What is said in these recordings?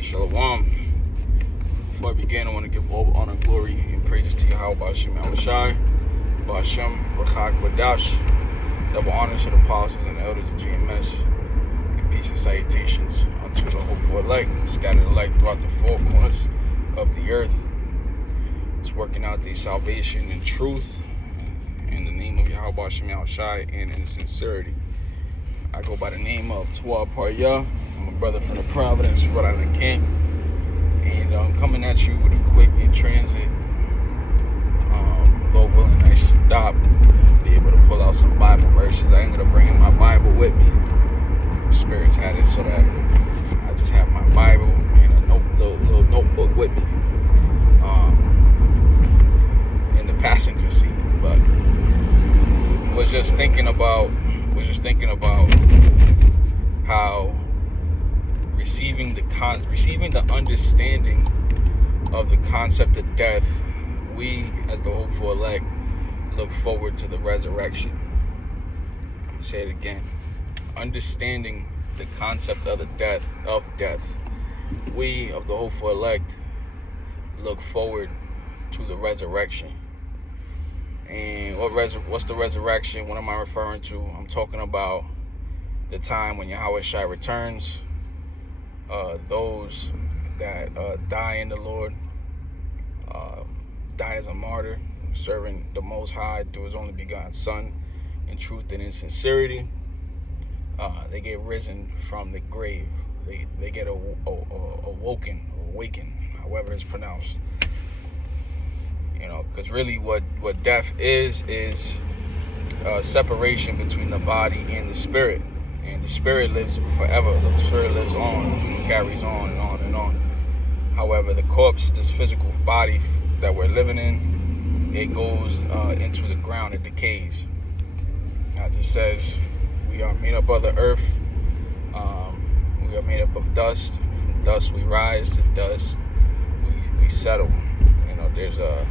Hey, Shalom. Before I begin, I want to give all honor, glory, and praises to Yahweh Ba'ashem Yahushai, Ba'ashem Rachak Wadash. Double honors to the apostles and the elders of GMS, and peace and salutations unto the hopeful elect, scattered alike throughout the four corners of the earth. It's working out their salvation in truth, in the name of Yahweh Ba'ashem Yahushai, and in sincerity. I go by the name of Tawab Parya. I'm a brother from the Providence, Rhode Island camp. And I'm coming at you with a quick in transit. Lord willing, I stop, be able to pull out some Bible verses. I ended up bringing my Bible with me. Spirits had it so that I just have my Bible and a little notebook with me in the passenger seat. But was just thinking about how receiving the understanding of the concept of death, we as the hopeful elect look forward to the resurrection. I'm gonna say it again. Understanding the concept of death, we of the hopeful elect look forward to the resurrection. And what's the resurrection? What am I referring to? I'm talking about the time when Yahweh Shai returns. Those that die in the Lord, die as a martyr, serving the Most High through His only begotten Son, in truth and in sincerity. They get risen from the grave. They get awakened, however it's pronounced. You know, because really what death is separation between the body and the spirit. And the spirit lives forever. The spirit lives on, carries on and on and on. However, the corpse, this physical body that we're living in, it goes into the ground, it decays. It just says we are made up of the earth. We are made up of dust. From dust we rise, to dust we settle. You know, there's a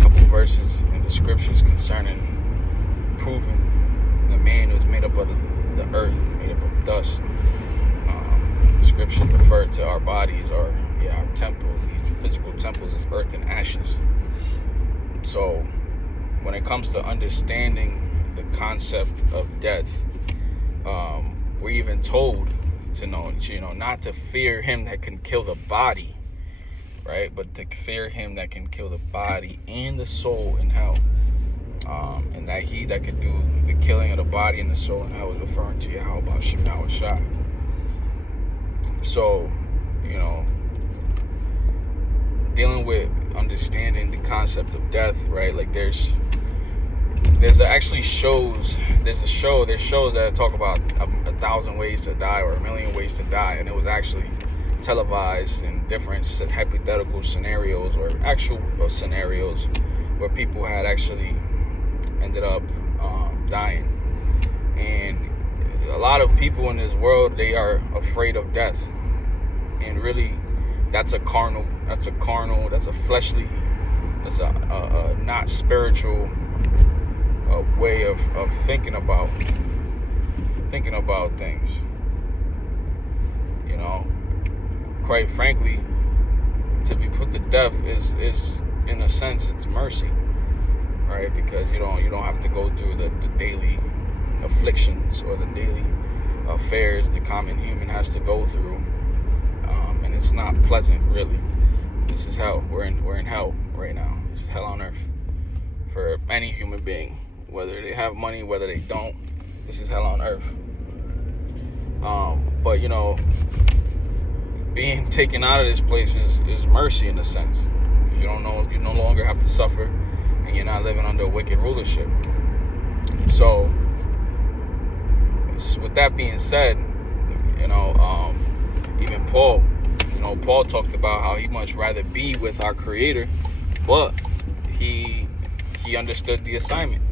couple verses in the scriptures concerning proving the man was made up of the earth, made up of dust. Scriptures refer to our bodies, our temples, these physical temples, as earth and ashes. So when it comes to understanding the concept of death, we're even told to know, not to fear him that can kill the body, right? But to fear him that can kill the body and the soul in hell. And that he that could do the killing of the body and the soul in hell is referring to Yahweh Ba'ashem Yahushai. So, dealing with understanding the concept of death, right? Like there's shows that talk about 1,000 ways to die or 1,000,000 ways to die, and it was actually televised in different hypothetical scenarios or actual scenarios where people had actually ended up dying. And a lot of people in this world, they are afraid of death. And really, that's a fleshly, that's a not spiritual way of thinking about things. Quite frankly, to be put to death is in a sense, it's mercy, right? Because you don't have to go through the daily afflictions or the daily affairs the common human has to go through, and it's not pleasant, really. This is hell. We're in hell right now. This is hell on earth for any human being, whether they have money, whether they don't. This is hell on earth. But being taken out of this place is mercy in a sense. You no longer have to suffer, and you're not living under wicked rulership. So, with that being said, even Paul talked about how he much rather be with our Creator, but he understood the assignment.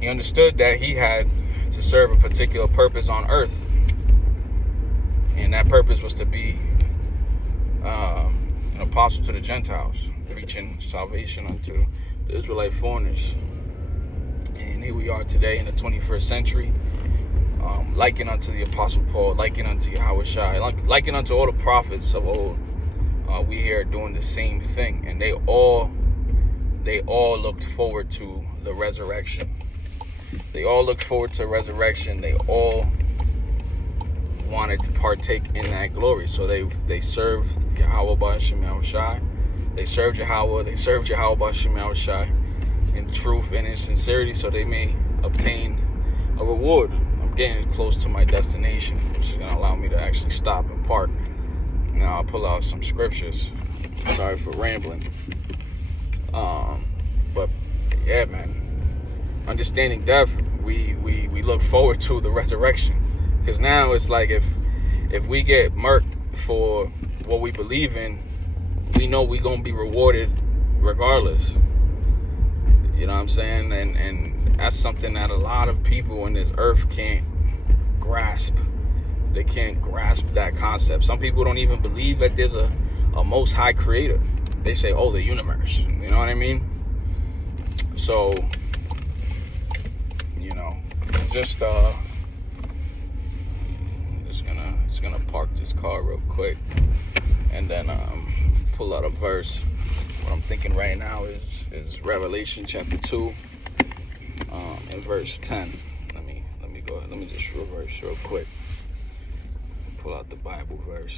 He understood that he had to serve a particular purpose on earth, and that purpose was to be an apostle to the Gentiles, preaching salvation unto the Israelite foreigners. And here we are today in the 21st century. likened unto the Apostle Paul, likened unto Yahushua, likened unto all the prophets of old. We here doing the same thing, and they all looked forward to the resurrection. They all looked forward to resurrection. They all wanted to partake in that glory. So they served Yahweh Ba'ashem Yahushua. They served Yahweh. They served Yahweh Ba'ashem Yahushua in truth and in sincerity, so they may obtain a reward. I'm getting close to my destination, which is going to allow me to actually stop and park. Now I'll pull out some scriptures. Sorry for rambling. But yeah, man. Understanding death, we look forward to the resurrection. Because now it's like if we get murked for what we believe in, we know we're going to be rewarded regardless. You know what I'm saying? And that's something that a lot of people on this earth can't grasp. They can't grasp that concept. Some people don't even believe that there's a most high creator. They say, oh, the universe. You know what I mean? So, you know, just gonna park this car real quick and then pull out a verse. What I'm thinking right now is Revelation chapter 2 and verse 10. Let me go ahead. Let me just reverse real quick. Pull out the Bible verse.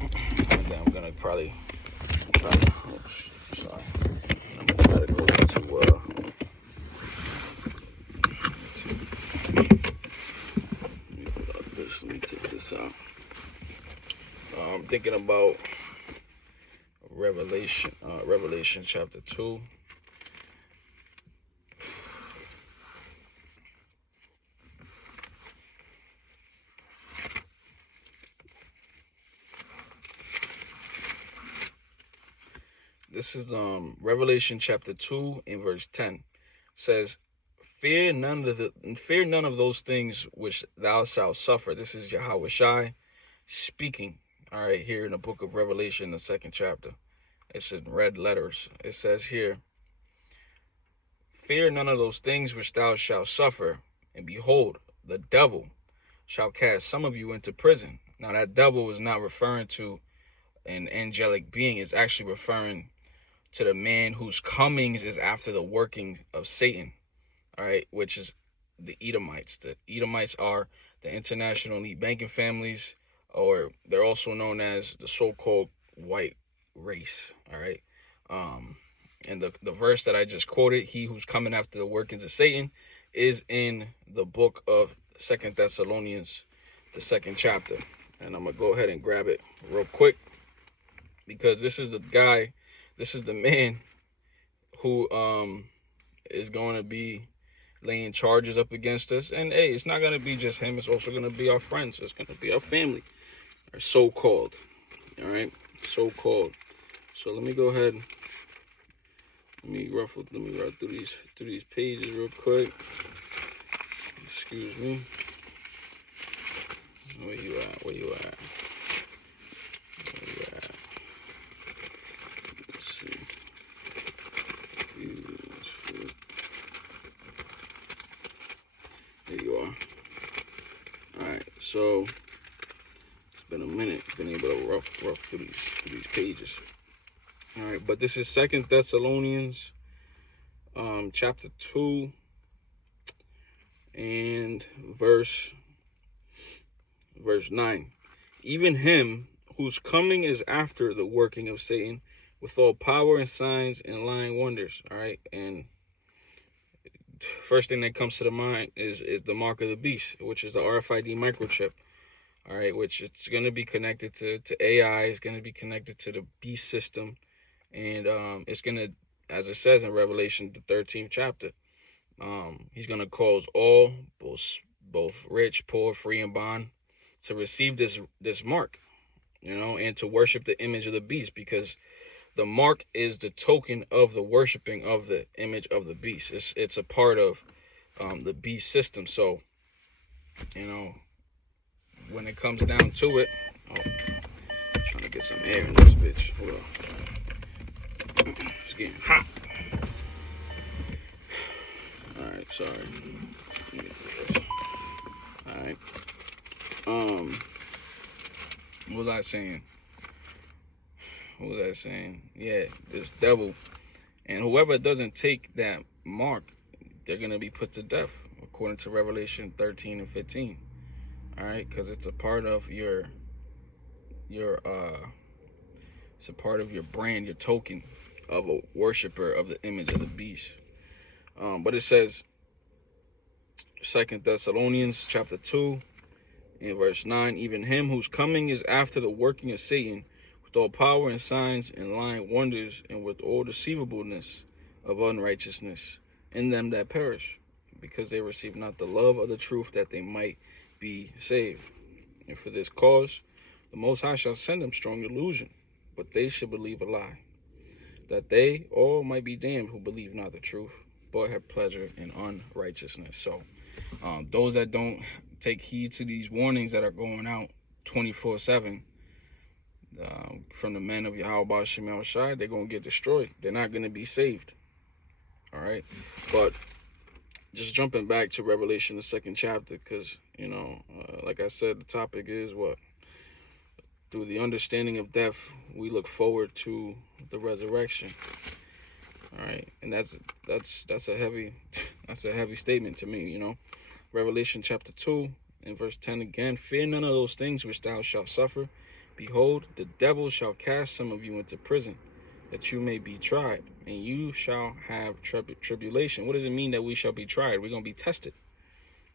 And then I'm gonna probably try to I'm gonna try to go into let me take this out. I'm thinking about Revelation chapter 2. This is Revelation chapter 2 and verse 10. It says, Fear none of those things which thou shalt suffer. This is Yahushua speaking. All right, here in the book of Revelation, the 2nd chapter. It's in red letters. It says here, Fear none of those things which thou shalt suffer. And behold, the devil shall cast some of you into prison. Now that devil is not referring to an angelic being. It's actually referring to the man whose comings is after the working of Satan. All right, which is the Edomites. The Edomites are the international elite banking families, or they're also known as the so-called white race. All right, and the verse that I just quoted, he who's coming after the workings of Satan, is in the book of 2 Thessalonians, the 2nd chapter. And I'm gonna go ahead and grab it real quick, because this is the guy, this is the man who is going to be laying charges up against us. And hey, it's not going to be just him. It's also going to be our friends. It's going to be our family, our so-called. All right, so-called. So let me go ahead. Let me run through these pages real quick. Excuse me. Where you at? Where you at? Let's see. There you are. Alright, so it's been a minute. Been able to rough through these pages. Alright, but this is 2 Thessalonians chapter 2 and verse 9. Even him whose coming is after the working of Satan, with all power and signs and lying wonders. All right, and first thing that comes to the mind is the mark of the beast, which is the RFID microchip. All right, which it's going to be connected to AI. It's going to be connected to the beast system, and it's going to, as it says in Revelation, the 13th chapter, he's going to cause all, both rich, poor, free, and bond, to receive this mark, you know, and to worship the image of the beast, because the mark is the token of the worshiping of the image of the beast. It's a part of the beast system. So, you know, when it comes down to it, I'm trying to get some air in this bitch. Hold on. It's getting hot. All right, sorry. All right. What was I saying? Yeah, this devil, and whoever doesn't take that mark, they're gonna be put to death, according to Revelation 13 and 15. All right, because it's a part of your it's a part of your brand, your token of a worshiper of the image of the beast. But it says, 2 Thessalonians chapter 2 in verse 9, even him whose coming is after the working of Satan, with all power and signs and lying wonders, and with all deceivableness of unrighteousness in them that perish, because they receive not the love of the truth, that they might be saved. And for this cause the Most High shall send them strong delusion, but they shall believe a lie, that they all might be damned who believe not the truth, but have pleasure in unrighteousness. So those that don't take heed to these warnings that are going out 24/7 from the men of Yahweh Shem Shai, they're going to get destroyed. They're not going to be saved. All right. But just jumping back to Revelation, the 2nd chapter, because, like I said, the topic is what? Through the understanding of death, we look forward to the resurrection. All right. And that's a heavy statement to me, Revelation chapter 2 and verse 10 again. Fear none of those things which thou shalt suffer. Behold, the devil shall cast some of you into prison, that you may be tried, and you shall have tribulation. What does it mean that we shall be tried? We're going to be tested.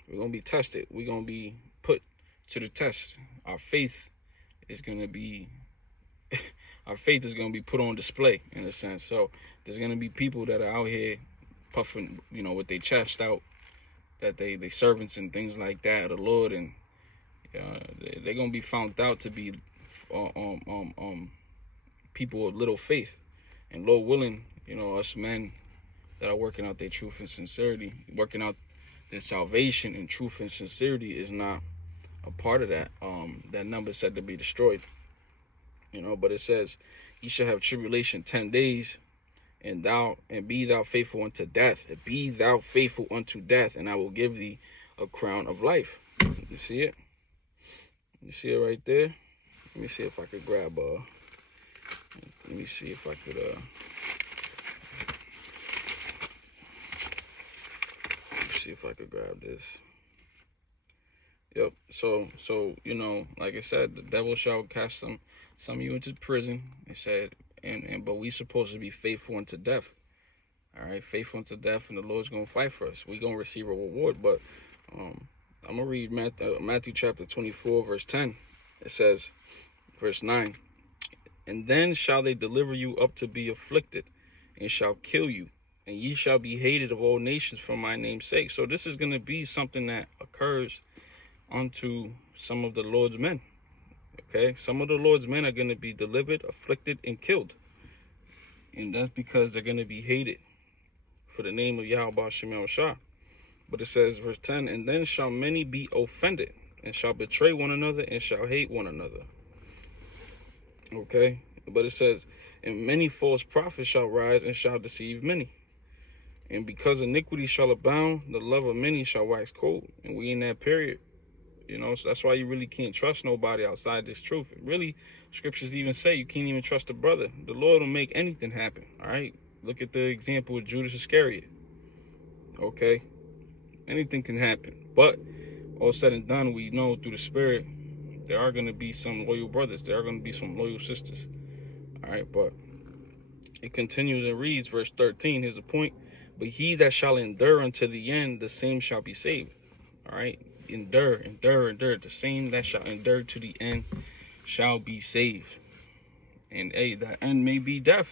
We're going to be tested. We're going to be put to the test. Our faith is going to be put on display, in a sense. So there's going to be people that are out here puffing, with their chest out, that they servants and things like that of the Lord, and they're going to be found out to be people of little faith and low willing. Us men that are working out their truth and sincerity, working out their salvation in truth and sincerity, is not a part of that. That number said to be destroyed. But it says, ye shall have tribulation 10 days, and be thou faithful unto death. Be thou faithful unto death, and I will give thee a crown of life. You see it? You see it right there? Let me see if I could grab let me see if I could grab this. Yep. So like I said, the devil shall cast some of you into prison. It said, but we supposed to be faithful unto death. All right, faithful unto death, and the Lord's gonna fight for us. We gonna receive a reward. But I'm gonna read Matthew chapter 24 verse 10. It says, verse 9, and then shall they deliver you up to be afflicted, and shall kill you, and ye shall be hated of all nations for my name's sake. So this is going to be something that occurs unto some of the Lord's men. Okay, some of the Lord's men are going to be delivered, afflicted, and killed, and that's because they're going to be hated for the name of Yahweh Shem Shah. But it says, verse 10, and then shall many be offended, and shall betray one another, and shall hate one another. Okay, but it says, and many false prophets shall rise and shall deceive many. And because iniquity shall abound, the love of many shall wax cold. And we in that period, so that's why you really can't trust nobody outside this truth. Really, scriptures even say you can't even trust a brother. The Lord will make anything happen. All right, look at the example of Judas Iscariot. Okay, anything can happen. But all said and done, we know through the Spirit, there are going to be some loyal brothers. There are going to be some loyal sisters. All right, but it continues and reads, verse 13, here's the point. But he that shall endure unto the end, the same shall be saved. All right, endure. The same that shall endure to the end shall be saved. And hey, that end may be death.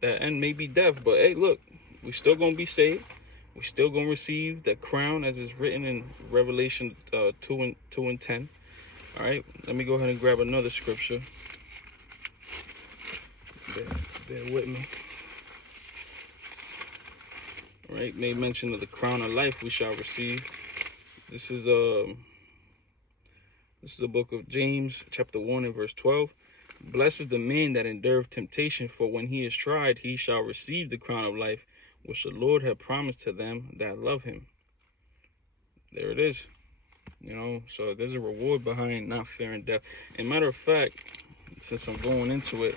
That end may be death. But hey, look, we're still going to be saved. We're still going to receive the crown as is written in Revelation 2 and 10. All right, let me go ahead and grab another scripture. Bear with me. All right, made mention of the crown of life we shall receive. This is the book of James, chapter 1 and verse 12. Blessed is the man that endureth temptation, for when he is tried, he shall receive the crown of life which the Lord had promised to them that love him. There it is. So there's a reward behind not fearing death. And matter of fact, since I'm going into it,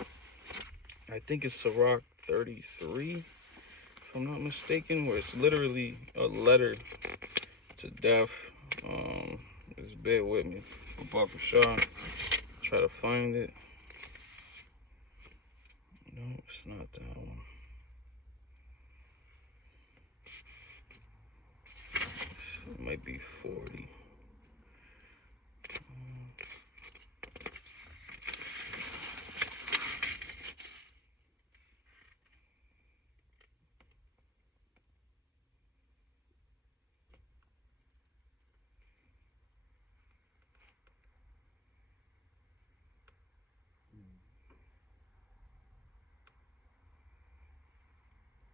I think it's Sirach 33, if I'm not mistaken, where it's literally a letter to death. Just bear with me. Baruch Rashad. Try to find it. No, it's not that one. It might be 40.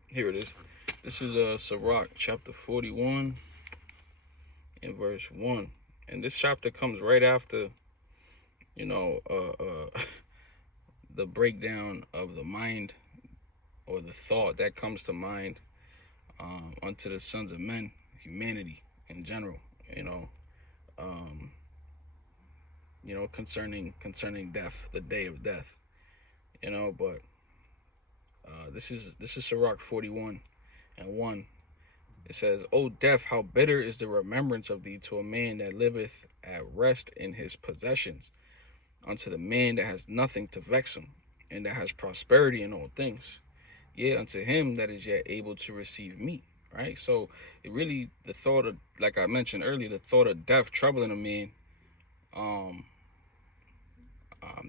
Here it is. This is Sirach chapter 41 and verse 1. And this chapter comes right after, the breakdown of the mind, or the thought that comes to mind unto the sons of men, humanity in general, concerning death, the day of death, but this is Sirach 41 and 1. It says, "O death, how bitter is the remembrance of thee to a man that liveth at rest in his possessions, unto the man that has nothing to vex him, and that has prosperity in all things. Yea, unto him that is yet able to receive meat." Right? So it really, the thought of, like I mentioned earlier, the thought of death troubling a man,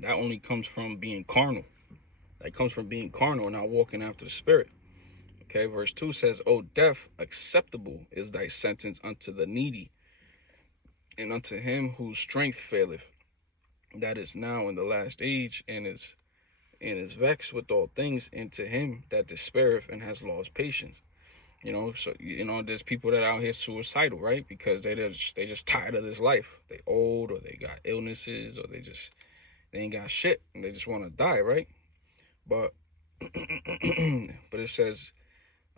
that only comes from being carnal. That comes from being carnal and not walking after the spirit. Okay, verse 2 says, "O death, acceptable is thy sentence unto the needy, and unto him whose strength faileth, that is now in the last age, and is vexed with all things, and to him that despaireth and has lost patience." So there's people that are out here suicidal, right? Because they just tired of this life. They old, or they got illnesses, or they ain't got shit, and they just want to die, right? But but it says,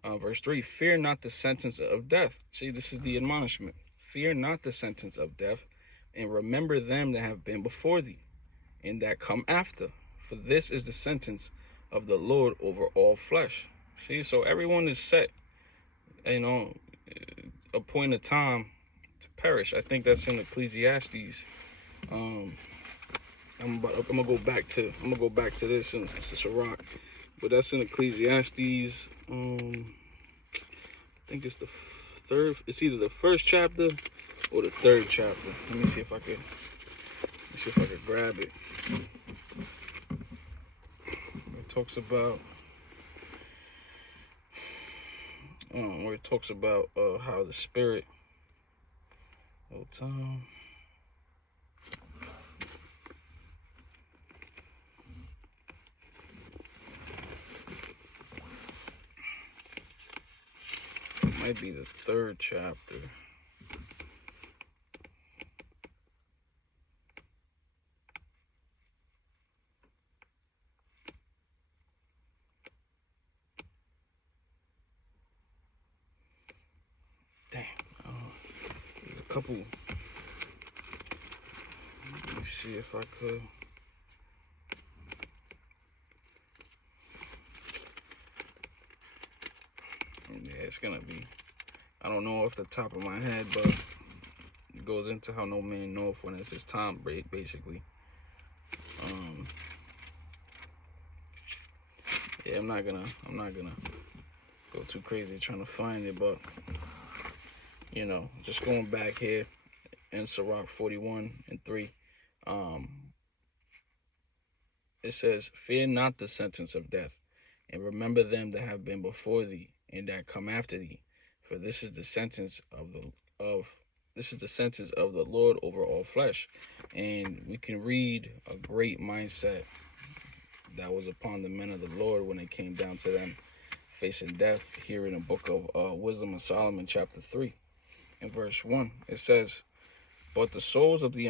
verse 3, "Fear not the sentence of death." See, this is the admonishment. "Fear not the sentence of death, and remember them that have been before thee, and that come after. For this is the sentence of the Lord over all flesh." See, so everyone is set, appointed time to perish. I think that's in Ecclesiastes. I'm gonna go back to this since it's a Sirach, but that's in Ecclesiastes. I think it's the third. It's either the first chapter or the third chapter. Let me see if I could grab it. It talks about where it talks about how the spirit. Hold time. Might be the third chapter. Damn. There's a couple. Let me see if I could. Yeah, it's gonna be, I don't know off the top of my head, but it goes into how no man knoweth when it's his time break, basically. Yeah, I'm not gonna go too crazy trying to find it, but just going back here in Sirach 41 and 3, it says, "Fear not the sentence of death, and remember them that have been before thee, and that come after thee. For this is the sentence of the Lord over all flesh." And we can read a great mindset that was upon the men of the Lord when it came down to them facing death here in the book of Wisdom of Solomon, chapter 3, in verse 1. It says, But the souls of the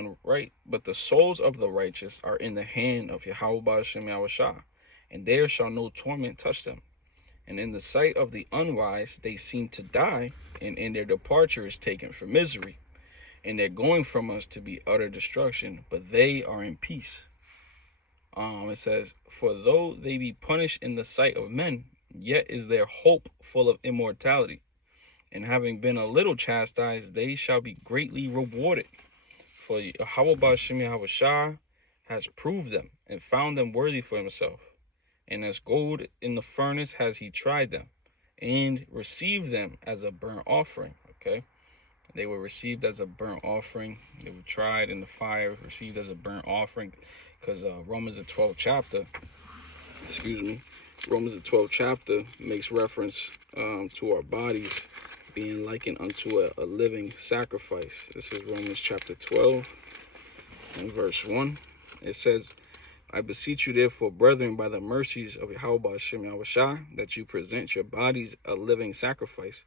righteous are in the hand of Yahweh Ba'ashem Yahushua, and there shall no torment touch them. And in the sight of the unwise, they seem to die, and in their departure is taken for misery. And they're going from us to be utter destruction, but they are in peace. It says, for though they be punished in the sight of men, yet is their hope full of immortality. And having been a little chastised, they shall be greatly rewarded. For Yahweh Ba'ashem Yahushua has proved them and found them worthy for himself. And as gold in the furnace has he tried them and received them as a burnt offering. Okay. They were received as a burnt offering. They were tried in the fire, received as a burnt offering. Because Romans the 12th chapter, Romans the 12th chapter makes reference to our bodies being likened unto a living sacrifice. This is Romans chapter 12 and verse 1. It says, I beseech you therefore, brethren, by the mercies of Yahweh Ba'ashem Yahushua, that you present your bodies a living sacrifice,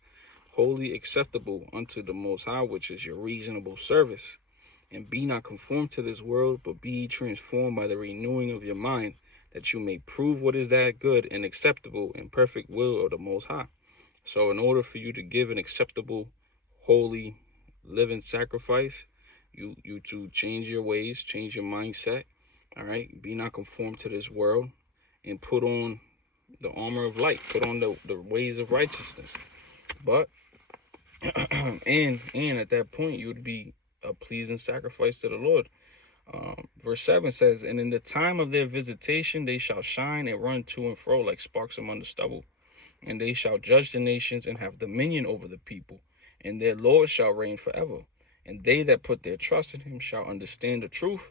wholly acceptable unto the Most High, which is your reasonable service. And be not conformed to this world, but be transformed by the renewing of your mind, that you may prove what is that good and acceptable and perfect will of the Most High. So in order for you to give an acceptable, holy, living sacrifice, you to change your ways, change your mindset, all right? Be not conformed to this world, and put on the armor of light, put on the ways of righteousness. But, and at that point, you would be a pleasing sacrifice to the Lord. Verse 7 says, and in the time of their visitation, they shall shine and run to and fro like sparks among the stubble. And they shall judge the nations and have dominion over the people. And their Lord shall reign forever. And they that put their trust in him shall understand the truth.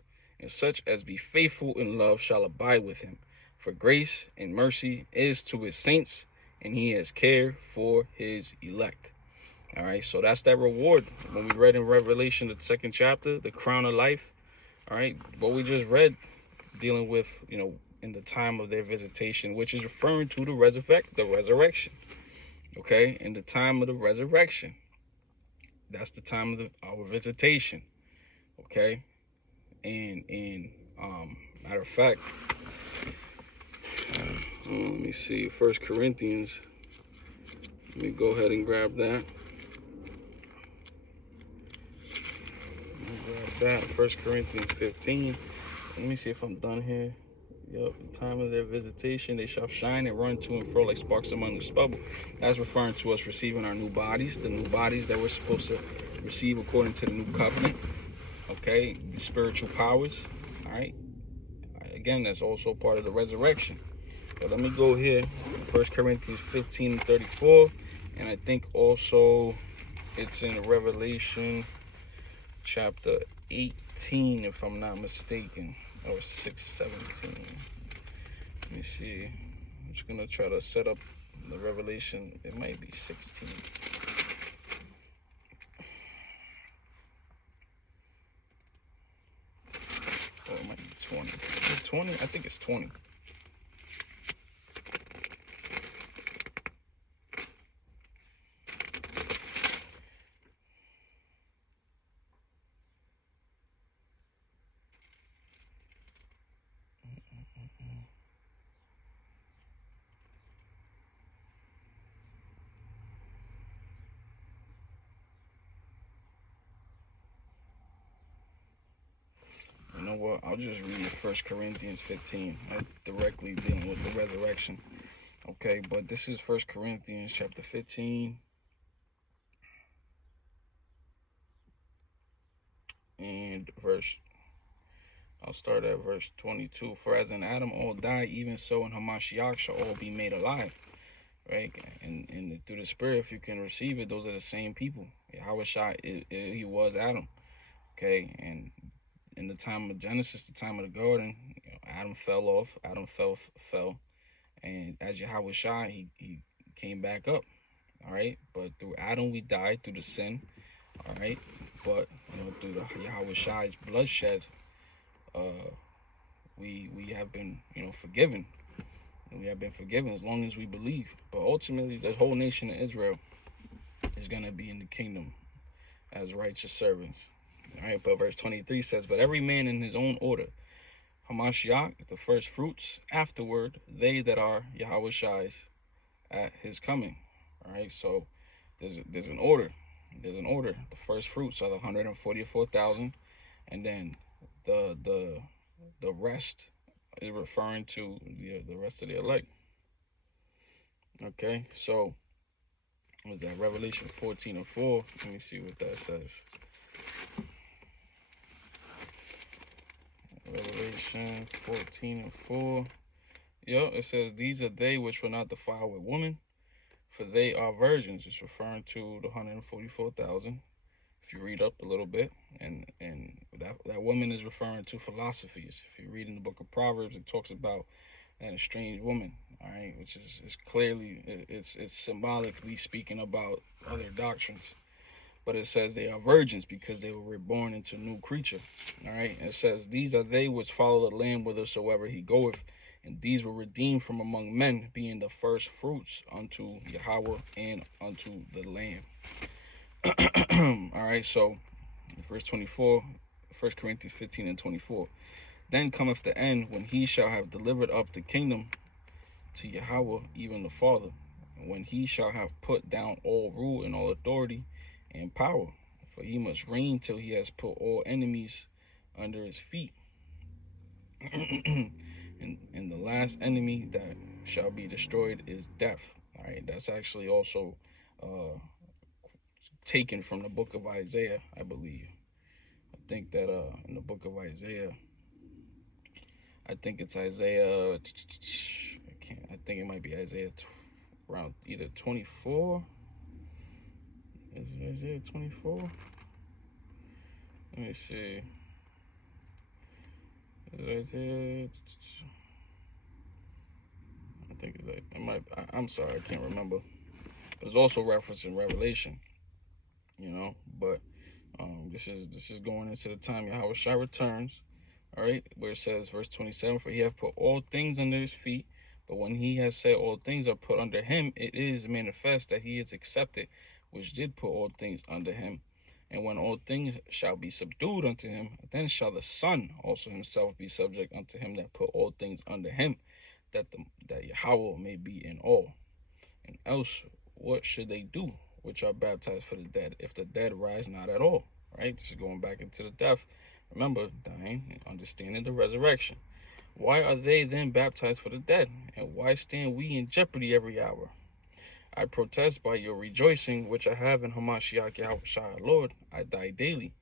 And such as be faithful in love shall abide with him. For grace and mercy is to his saints, and he has care for his elect. All right, so that's that reward. When we read in Revelation, the 2nd chapter, the crown of life. All right, what we just read, dealing with, in the time of their visitation, which is referring to the resurrection. Okay, in the time of the resurrection, that's the time of our visitation. Okay, and matter of fact, let me see, 1 Corinthians. Let me go ahead and grab that. 1 Corinthians 15. Let me see if I'm done here. Yep, the time of their visitation, they shall shine and run to and fro like sparks among the stubble. That's referring to us receiving our new bodies, the new bodies that we're supposed to receive according to the new covenant. Okay, the spiritual powers. All right. Again, that's also part of the resurrection. But let me go here, 1 Corinthians 15 and 34. And I think also it's in Revelation chapter 18, if I'm not mistaken, or 6:17. Let me see. I'm just gonna try to set up the Revelation. It might be 16. Or it might be 20. Is it 20? I think it's 20. You know what? I'll just read 1 Corinthians 15, directly dealing with the resurrection. Okay, but this is 1 Corinthians chapter 15. And I'll start at verse 22. For as in Adam all die, even so in Hamashiach shall all be made alive. Right? And through the Spirit, if you can receive it, those are the same people. Yahushua, he was Adam. Okay, and in the time of Genesis, the time of the garden, Adam fell off. Adam fell. And as Yahushua, he came back up. All right, but through Adam we died through the sin. All right, but through the Yahushua's bloodshed, we have been forgiven. And we have been forgiven as long as we believe. But ultimately, the whole nation of Israel is going to be in the kingdom as righteous servants. All right, but verse 23 says, but every man in his own order, Hamashiach, the first fruits, afterward, they that are Yahushua's at his coming. All right, so there's an order. There's an order. The first fruits are the 144,000, and then the rest is referring to the rest of the elect. Okay, so was that Revelation 14:4? Let me see what that says. Revelation 14:4. Yeah, it says, "These are they which were not defiled with woman, for they are virgins." It's referring to the 144,000. If you read up a little bit, and that woman is referring to philosophies. If you read in the book of Proverbs, it talks about an estranged woman, all right, which is clearly it's symbolically speaking about other doctrines. But it says they are virgins because they were reborn into a new creature. All right. And it says, "These are they which follow the Lamb whithersoever he goeth, and these were redeemed from among men, being the first fruits unto Yahweh and unto the Lamb." All right. So verse 24, 1 Corinthians 15:24. "Then cometh the end, when he shall have delivered up the kingdom to Yahweh, even the Father, when he shall have put down all rule and all authority and power, for he must reign till he has put all enemies under his feet." and the last enemy that shall be destroyed is death. All right, that's actually also taken from the book of Isaiah, I believe. I think that in the book of Isaiah, I think it's Isaiah. I think it might be Isaiah around either 24. Is it Isaiah 24? Let me see. Is it Isaiah? I think it's like, it might. I'm sorry, I can't remember. There's also reference in Revelation, But this is going into the time Yahweh Shai returns. All right, where it says, verse 27, "For he hath put all things under his feet. But when he has said all things are put under him, it is manifest that he is accepted, which did put all things under him. And when all things shall be subdued unto him, then shall the Son also himself be subject unto him that put all things under him, that Yahweh may be in all. And else what should they do which are baptized for the dead, if the dead rise not at all?" Right? This is going back into the death. Remember, dying and understanding the resurrection. "Why are they then baptized for the dead? And why stand we in jeopardy every hour? I protest by your rejoicing, which I have in Hamashiach Yahweh Shai Lord, I die daily.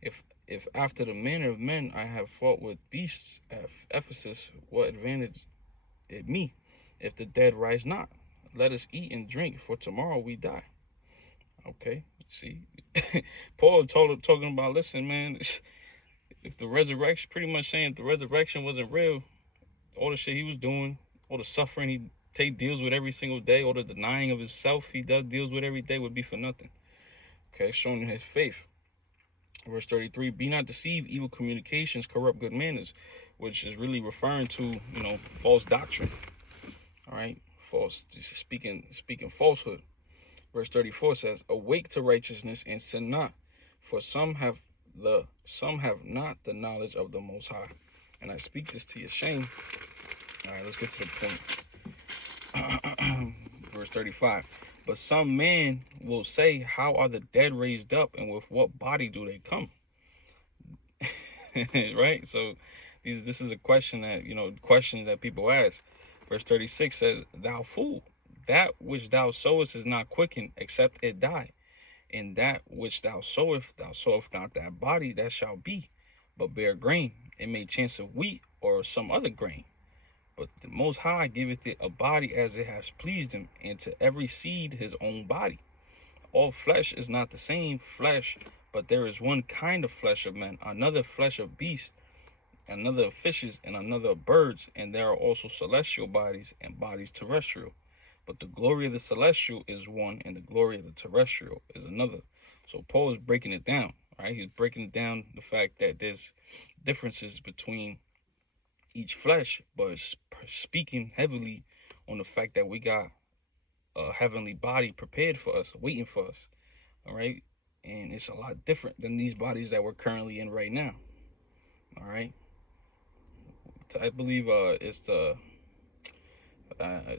If after the manner of men I have fought with beasts at Ephesus, what advantage it me, if the dead rise not? Let us eat and drink, for tomorrow we die." Okay, see, Paul talking about, listen, man, if the resurrection, pretty much saying if the resurrection wasn't real, all the shit he was doing, all the suffering he deals with every single day, all the denying of himself he deals with every day would be for nothing. Okay, showing his faith. Verse 33, "Be not deceived, evil communications corrupt good manners," which is really referring to, false doctrine. All right, false, speaking falsehood. Verse 34 says, "Awake to righteousness and sin not, for some have not the knowledge of the Most High." And I speak this to your shame. All right, let's get to the point. Verse 35, "But some man will say, how are the dead raised up, and with what body do they come?" Right? So this is a question that, questions that people ask. Verse 36 says, "Thou fool, that which thou sowest is not quickened, except it die. And that which thou sowest not that body that shall be, but bear grain. It may chance of wheat or some other grain. But the Most High giveth it a body as it has pleased him, and to every seed his own body. All flesh is not the same flesh, but there is one kind of flesh of men, another flesh of beasts, another of fishes, and another of birds. And there are also celestial bodies and bodies terrestrial. But the glory of the celestial is one, and the glory of the terrestrial is another." So Paul is breaking it down, right? He's breaking down the fact that there's differences between each flesh, but speaking heavily on the fact that we got a heavenly body prepared for us, waiting for us, all right? And it's a lot different than these bodies that we're currently in right now, all right? I believe it's the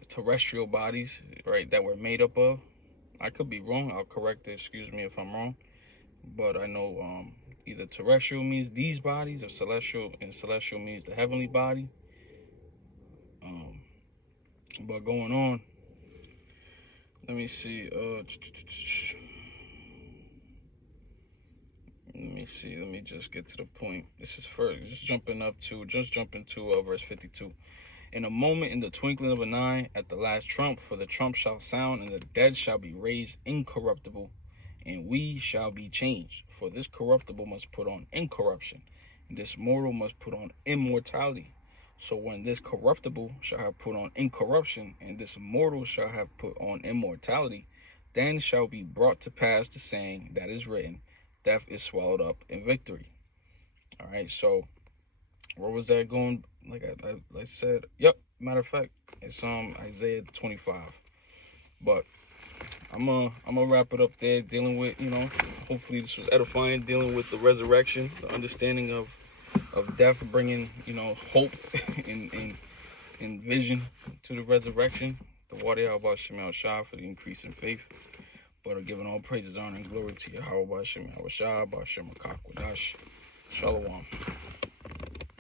terrestrial bodies, right, that we're made up of. I could be wrong. I'll correct it. Excuse me if I'm wrong. But I know either terrestrial means these bodies, or celestial, and celestial means the heavenly body. But going on, let me see. Let me just get to the point. This is first. Just jumping to verse 52. In a moment, in the twinkling of an eye, at the last trump, for the trump shall sound, and the dead shall be raised incorruptible, and we shall be changed. For this corruptible must put on incorruption, and this mortal must put on immortality. So when this corruptible shall have put on incorruption, and this mortal shall have put on immortality, then shall be brought to pass the saying that is written, death is swallowed up in victory. All right, so where was that going? Like I said, yep, matter of fact, it's Isaiah 25. But I'm gonna wrap it up there, dealing with, hopefully this was edifying, dealing with the resurrection, the understanding of death, bringing, hope and vision to the resurrection. The water Yahweh Shem Shah for the increase in faith. But giving all praises, honor, and glory to Yahweh Shem Shah, Ba'ashem Rakak Wadash. Shalom.